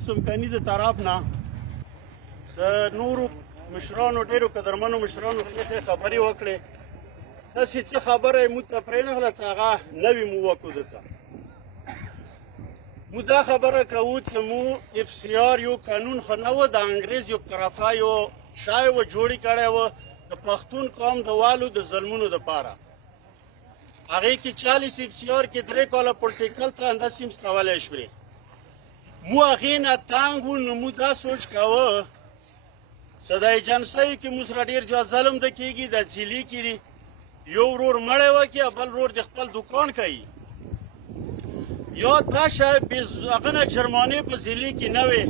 سمکاني د طرف نه نورو مشرانو ډېرو قدرمنو مشرانو ښې خبرې وکړې. داسې څه خبره یې موږ ته پرېنغله چې هغه نوې مو وکړو دلته. موږ دا خبره کوو چې موږ اف سی آر یو قانون خو نه و، د انګریز یو طرفه یو شی و جوړې کړی و د پښتون قوم د والو د ظلمونو دپاره. هغې کې 40 اف سی آر کې 3 کاله پولیټیکل ته انداسې مستولی شوې. مو هغې نه تنګ وو، نو موږ دا سوچ کوه چې د ایجنسۍ کې موږ سره ډېر جا ظلم د کېږي. د ځیلې کې یو ورور مړی وکړي او بل ورور د خپل دوکان کوي، یا دا شی هغه نه جرمانې په ځیلې کې نه وې.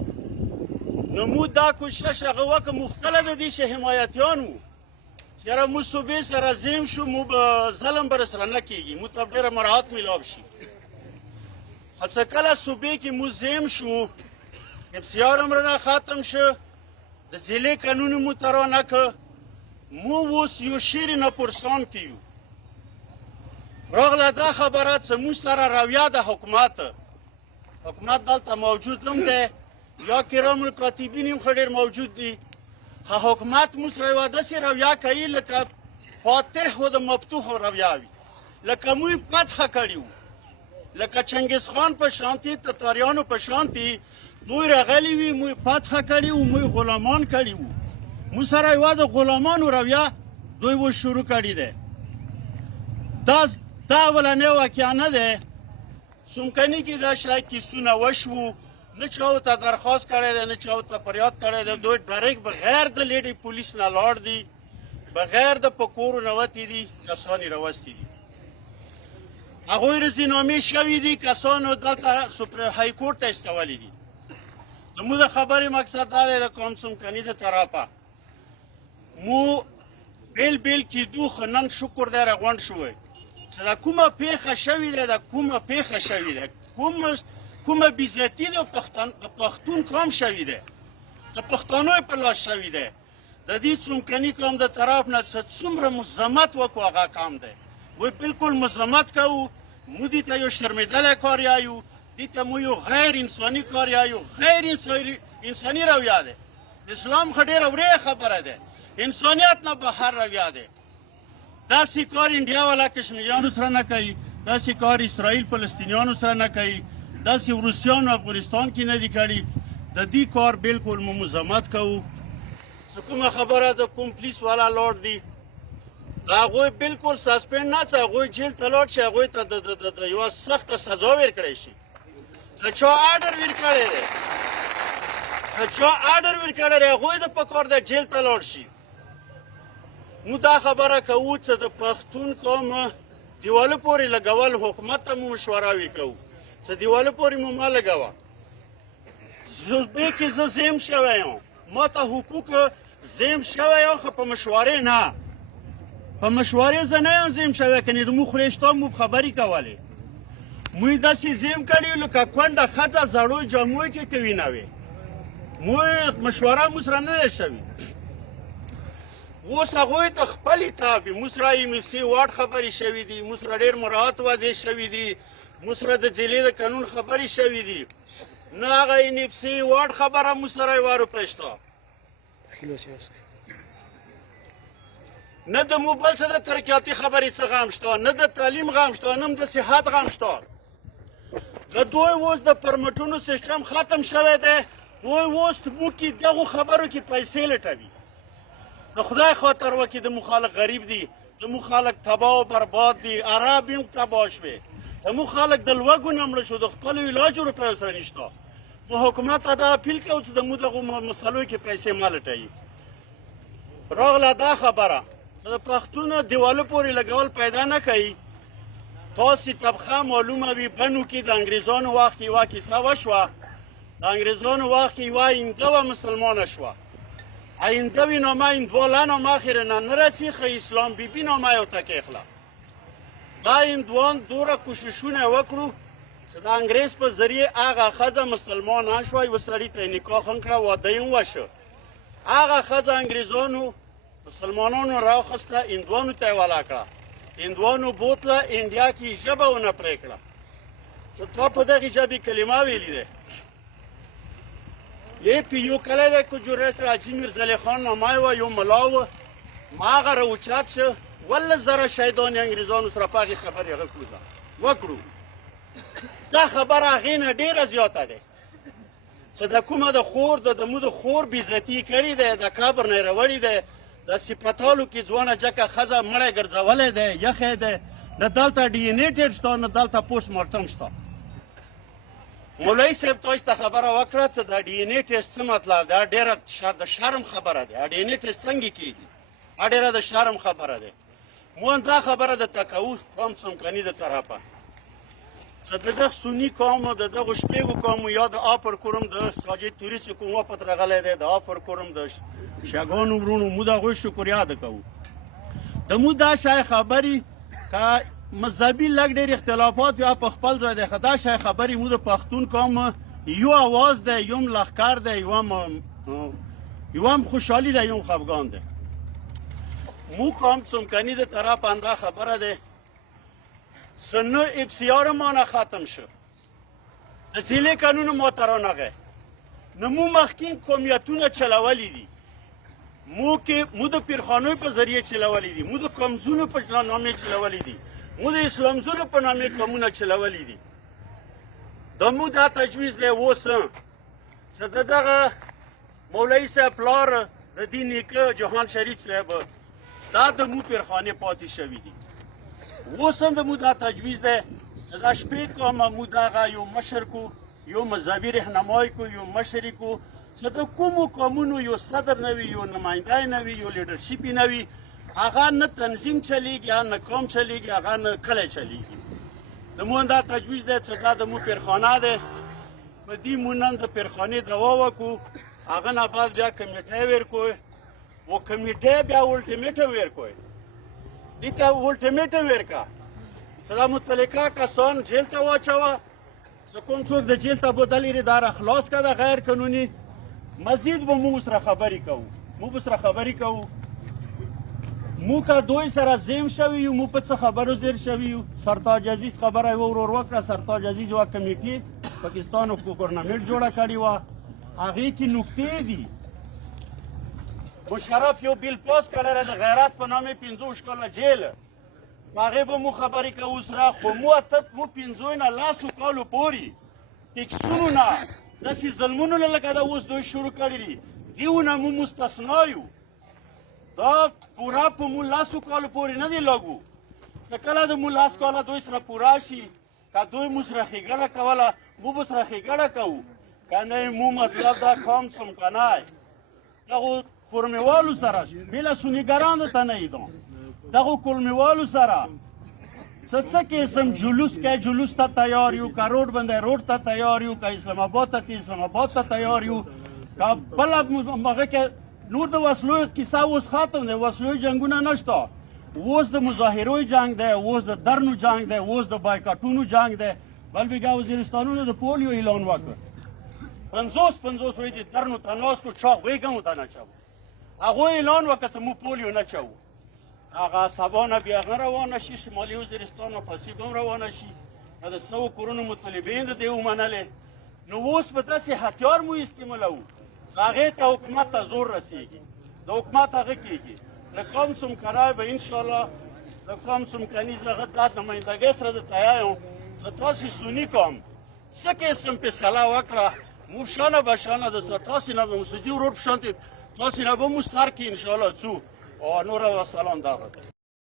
نو موږ دا کوشش هغه وکړه، موږ خپله د دې شی حمایتیان وو چې یاره موږ صوبې سره زیم شو، موږ به ظلم به راسره نه کېږي، موږ ته ډېره مراعات میلاو شي. خو څه کله صوبې کې موږ زیم شو، اف سی آر هم رانه ختم شو، د ځیلې قانون مو ته رانه که. مو اوس یو شیر نپرسان کې یو. راغله دا خبره چې موږ سره رویه د حکومت دلته موجود هم دی، یا کرام الکاتبین هم ښه ډېر موجود دي. حکومت موږ سره یوه داسې رویه کوي لکه فاتح و د مفتوح رویه وي، لکه موږ فتح کړي وو، لکه چنګیز خان په شانتي تتاریانو په شانتي دوی راغلي وي، موږ فتح کړي وو، موږ غلامان کړي وو. موږ سره یوه د غلامانو رویه دوی اوس شروع کړې ده. دا اولنی واقعه نه دی. سمکني کې دا شی کیسونه وشوو، نه چا ورته درخواست کړی دی، نه چا ورته فریاد کړی دی. دوی ډایرکټ بغیر د لیډي پولیس نه لاړ دي، بغیر د په کورو نوتې دي، کسان یې راوستي دي. هغوی رزینامې شوي دي، کسانو دلته های کورټ ته استولي دي. زموږ د خبرې مقصد دا دی د قوم سمکني د طرفه مو بیل کېدو، خو نن شکر دی راغونډ شوی چې دا کومه پیښه شوې ده، دا کومه پیښه شوې ده، کومه بېزتي د پښتون قوم شوې ده، د پښتنو یې په لاس شوې ده. د دې سمکني قوم د طرف نه چې څومره مذمت وکړو هغه کام دی. وی بالکل مذمت کوو. مو دې ته یو شرمېدلی کار یایو، دې ته مو یو غیر انساني کار یایو، غیر انساني رویه ده. د اسلام خو ډېره ورې خبره ده، انسانیت نه بهر رویه ده. داسې کار انډیا والا کشمیریانو سره نه کوي، داسې کار اسرائیل فلسطینیانو سره نه کوي، داسې روسیانو افغانستان کې نه دي کړي. د دې کار بالکل مو مذمت کوو. چې کومه خبره د کوم پولیس والا لاړ دي، د هغوی بالکل سسپینډ نه، چې هغوی جیل ته لاړ شي، هغوی ته د یوه سخته سزا ورکړی شي. چې چا آرډر ورکړی دی، هغوی د پکار د جیل ته لاړ شي. موږ دا خبره کوو چې د پښتون قوم دیواله پورې لګول، حکومت ته مو مشوره ورکوو چې دیواله پورې مو مه لګوه. صوبې کې زه زیم شوی یم، ما ته حقوق زیم شوی یم، خو په مشورې نه، په مشورې زه نه یم زیم شوی. کنې د مو خولې شته، مو خبرې کولې. موږ داسې زیم کړي لکه کونډه ښځه زړو جامو کې کوي نه وي. مو مشوره مو سره نه ده شوې. اوس هغوی ته خپلې تابې مو سره ایم اف سی واټ خبرې شوي دي، مو سره ډېر مراعات وعدې شوي دي، مو سره د ځیلې د قانون خبرې شوي دي. نه هغه ایم اف سی واټ خبره مو سره یوه روپۍ شته، نه د مو بل څه د ترقیاتي خبرې څه غم شته، نه د تعلیم غم شته، نه د صحت غم شته. د دوی اوس د پرمټونو سیسټم ختم شوی دی. دوی اوس موږ کې دغو خبرو کې پیسې لټوي. د خدای خاطر وکړي، د مو خلک غریب دي، د مو خلک تباه و برباد دي، عرب هم تباه شوې، د مو خلک د لوږو نه مړه شو، د خپلو علاجو روپیو سره نشته. نو حکومت ته دا اپیل کوو چې د مو دغو مسلو کې پیسې مه لټوي. راغله دا خبره چې د پښتونو دیوالو پورې لګول پیدا نه کوي. تاسې طبخه معلومه وي، بنو کې د انګریزانو وخت کې یوه کیسه وشوه. د انګریزانو وخت کې یوه هنده وه مسلمانه شوه. هنده وي نامه هندواله نامه اخر نه رسي، خو اسلام بیبي نامه یې ورته کېښله. دا هندوان دومره کوششونه وکړو چې د انګریز په ذریعې هغه ښځه مسلمانه شوه، یوه سړي ته یې نکاح هم کړه، واده یې هم وشو. هغه ښځه انګریزانو مسلمانانو راوخسته، هندوانو ته یې ولا کړه. هندوانو بوتله انډیا کې ژبه ونه پرې کړه چې تا په دغې ژبې کلمه ویلې ده. یې په یو کلی دی کجورې سره حاجي میرزلي خان نامه وه یو ملا و ما هغه راوچت شه 1,000 شهیدان انګریزانو سره په هغې خبرې هغه وکړو دا خبره هغې نه ډېره زیاته دی چې د کومه د خور د مو د خور بېزتي کړې دی د قبر نه یې راوړې دی د سپتالو کې ځوانه جکه ښځه مړی ګرځولی دی یخی دی نه دلته ډي ان اې ټېسټ شته نه دلته پوسټ مارټم شته مولوي صاحب تاسو ته خبره وکړه چې د ډي ان اې ټېسټ څه مطلب دی ډېره د شرم خبره دی ډي ان اې ټېسټ څنګه کېږي ډېره د شرم خبره دی مو دا خبره د تکو قوم څمکني د طرفه چې د دغه سني قوم د دغه شپږو قومو یا د آفر کوروم د ساجد توري چې کوم وپت راغلی دی د آفر کوروم د شګانو ورونو مو د هغوی شکریه ده کوو د مو دا شی خبرې که مذهبي لږ ډېر اختلافات یا په خپل ځای دی خو دا شی خبرې مو د پښتون قوم یو اواز دی یو هم لښکر دی یو هم خوشحالي دی یو هم خفګان دی مو قوم څمکني د طرف انده خبره دی څه نه افسیار ما نه ختم شو د ځینې قانون ما ته رانغی نه مو مخکین قومیتونه چلولی دي مو د پیرخانوی په ذریعه چلولی دي مو د قومزونو په نامې چلولی دي مو د اسلامزونو په نامې قومونه چلولی دي دا مو دا تجویز دی اوس چې د دغه مولوي صاحب پلار د دې نیکه جهان شریف صاحب دا د مو پیرخانې پاتې شوي دي اوس هم د مو دا تجویز دی چې دا شپې قومه مو دغه یو مشر کو یو مذهبي رهنمای کو یو مشري کو چې د کومو قومونو یو صدر نه وي یو نماینده نه وي یو لیډرشپ نه وي هغه نه تنظیم چلیږي نه قوم چلیږي هغه نه کلی چلیږي د مو دا تجویز دی چې دا د مو پیرخانه دی په دې مو نن د پیرخانې دوا وکړو هغه نه بعد بیا کمیټه ورکوی و کمیټه بیا الټیمیټم ورکوی دې ته الټیمیټم ورکا چې دا متعلقه کسان جیل ته واچوه چې کوم څوک د جیل ته بودلی لري دا خلاص که د غیر قانوني مزید به مو سره خبرې کوو مو که دوی سره زیم شوي یو مو په څه خبرو زیر شوي یو سرتاج عزیز خبره یې ورور وکړه سرتاج عزیز یوه کمیټې پاکستان ګورنمنټ جوړه کړې وه هغې کې نکتې دي مشرف یو بیل پاس کړی د غیرت په نامې 50 کاله جیل په هغې به مو خبرې کوو سره خو مو 50 نه 10 کالو پورې ټکسونو نه داسې ظلمونو نه لکه دا اوس دوی شروع کړي دي دیو نه مو مستثنا یو دا پوره په مو 10 کالو پورې نه دی لاګو څه کله د مو 10 کاله دوی سره پوره شي که دوی مو سره ښېګڼه کوله مو به سره ښېګڼه کوو که نه مو مطلب دا قوم څمکنی دغو کورمیوالو سره بېله سونیګرانو ته نه ایدم دغو کورمیوالو سره څه قسم جلوس که جلوس ته تیار یو که روډ باندې روډ ته تیار یو که اسلام آباد ته اسلام آباد ته تیار یو که بله هغه کې نور د وسلو کیسه اوس ختم دی وسلوي جنګونه نشته اوس د مظاهرو جنګ دی اوس د درنو جنګ دی اوس د بایکاټونو جنګ دی بل بیګا وزیرستانونو د پولیو اعلان وکړ 50 ورځې درنو ته ناستو چا غوږه مو ته نه چاو هغوی اعلان وکړه چې موږ پولیو نه چاو هغه سبا نه بیا هغه روانه شي شمالي وزیرستان او پسې به هم روانه شي د 100 کورونو مطالبې د دې ومنلې نو اوس به داسې هتیار مو استعمالوو چې هغې ته حکومت ته زور رسېږي د حکومت هغه کېږي د قوم څمکنی به انشاءالله د قوم څمکني زه هغه دا نمایندګۍ سره درته یایم چې تاسې سني قوم څه قسم فیصله وکړه موږ شانه به شانه د تاسې نه به مسجي ورور په شانتې تاسې نه به مو سر کې انشاءالله ځو او نوره وسلام دغه